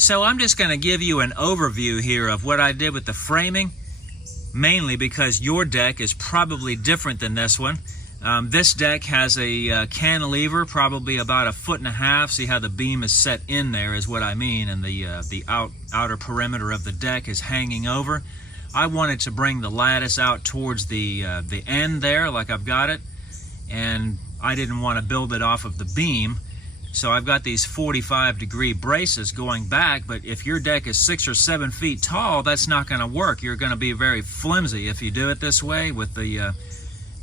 So I'm just going to give you an overview here of what I did with the framing, mainly because your deck is probably different than this one. This deck has a cantilever, probably about 1.5 feet. See how the beam is set in there is what I mean, and the outer perimeter of the deck is hanging over. I wanted to bring the lattice out towards the end there, like I've got it, and I didn't want to build it off of the beam. So I've got these 45-degree braces going back, but if your deck is 6 or 7 feet tall, that's not going to work. You're going to be very flimsy if you do it this way with the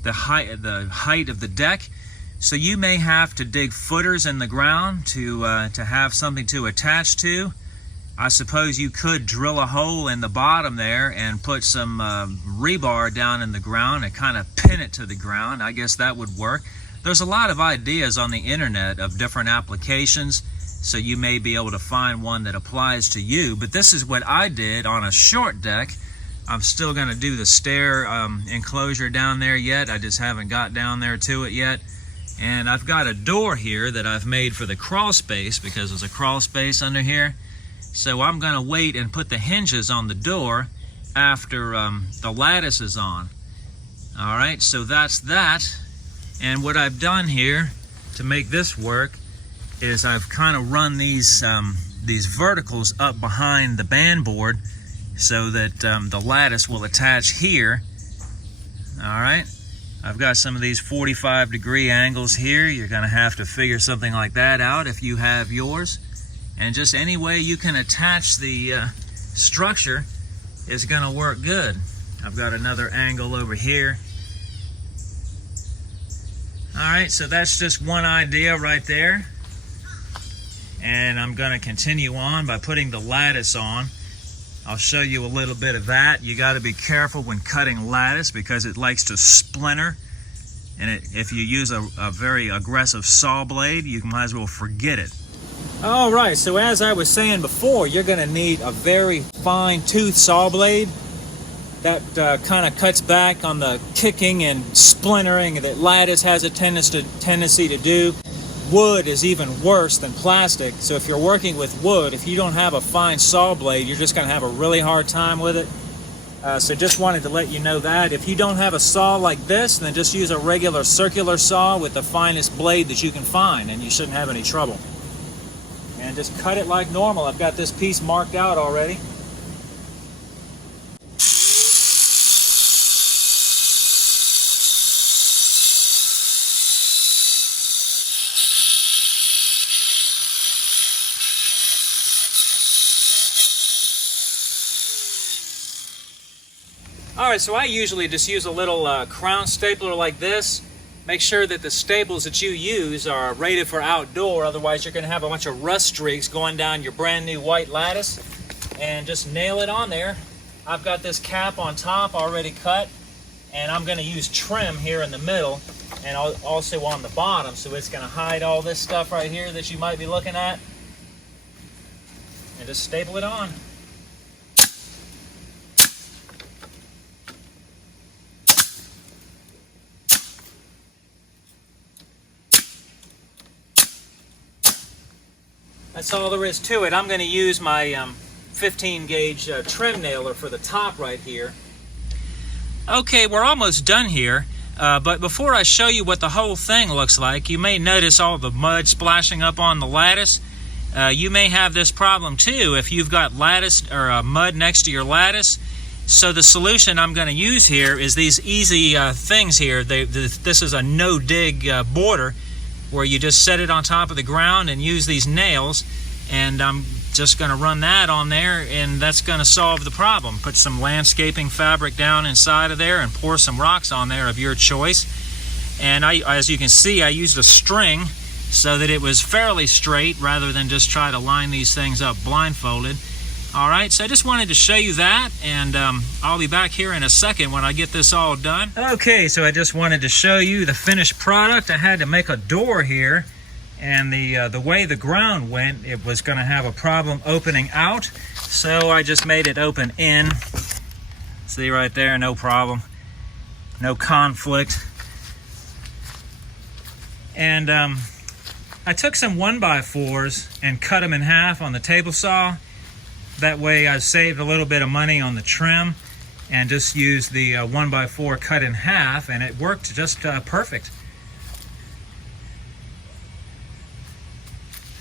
height of the deck. So you may have to dig footers in the ground to have something to attach to. I suppose you could drill a hole in the bottom there and put some rebar down in the ground and kind of pin it to the ground. I guess that would work. There's a lot of ideas on the internet of different applications, so you may be able to find one that applies to you. But this is what I did on a short deck. I'm still going to do the stair enclosure down there yet. I just haven't got down there to it yet. And I've got a door here that I've made for the crawl space because there's a crawl space under here. So I'm going to wait and put the hinges on the door after the lattice is on. All right, so that's that. And what I've done here to make this work is I've kind of run these verticals up behind the band board so that the lattice will attach here. All right, I've got some of these 45-degree angles here. You're going to have to figure something like that out if you have yours. And just any way you can attach the structure is going to work good. I've got another angle over here. All right, so that's just one idea right there. And I'm going to continue on by putting the lattice on. I'll show you a little bit of that. You got to be careful when cutting lattice because it likes to splinter. And if you use a very aggressive saw blade, you might as well forget it. All right, so as I was saying before, you're going to need a very fine tooth saw blade that kind of cuts back on the kicking and splintering that lattice has a tendency to do. Wood is even worse than plastic, so if you're working with wood, if you don't have a fine saw blade, you're just going to have a really hard time with it. So just wanted to let you know that. If you don't have a saw like this, then just use a regular circular saw with the finest blade that you can find, and you shouldn't have any trouble. And just cut it like normal. I've got this piece marked out already. Alright, so I usually just use a little crown stapler like this. Make sure that the staples that you use are rated for outdoor, otherwise you're going to have a bunch of rust streaks going down your brand new white lattice. And just nail it on there. I've got this cap on top already cut, and I'm going to use trim here in the middle and also on the bottom, so it's going to hide all this stuff right here that you might be looking at. And just staple it on. That's all there is to it. I'm going to use my 15 gauge trim nailer for the top right here. Okay, we're almost done here, but before I show you what the whole thing looks like, you may notice all the mud splashing up on the lattice. You may have this problem too if you've got lattice or mud next to your lattice. So the solution I'm going to use here is these easy things here. This is a no-dig border, where you just set it on top of the ground and use these nails, and I'm just going to run that on there, and that's going to solve the problem. Put some landscaping fabric down inside of there and pour some rocks on there of your choice. And as you can see, I used a string so that it was fairly straight rather than just try to line these things up blindfolded. All right, so I just wanted to show you that, and I'll be back here in a second when I get this all done. Okay, so I just wanted to show you the finished product. I had to make a door here, and the way the ground went, it was going to have a problem opening out, so I just made it open in. See right there, no problem, no conflict. And I took some 1x4s and cut them in half on the table saw, That way I saved a little bit of money on the trim and just used the 1x4 cut in half, and it worked just perfect.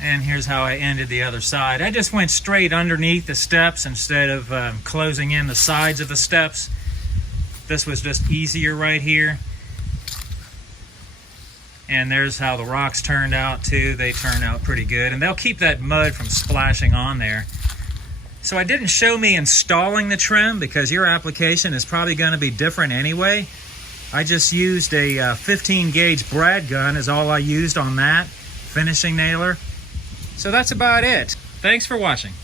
And here's how I ended the other side. I just went straight underneath the steps instead of closing in the sides of the steps. This was just easier right here. And there's how the rocks turned out too. They turned out pretty good, and they'll keep that mud from splashing on there. So I didn't show me installing the trim because your application is probably going to be different anyway. I just used a 15 gauge brad gun is all I used on that finishing nailer. So that's about it. Thanks for watching.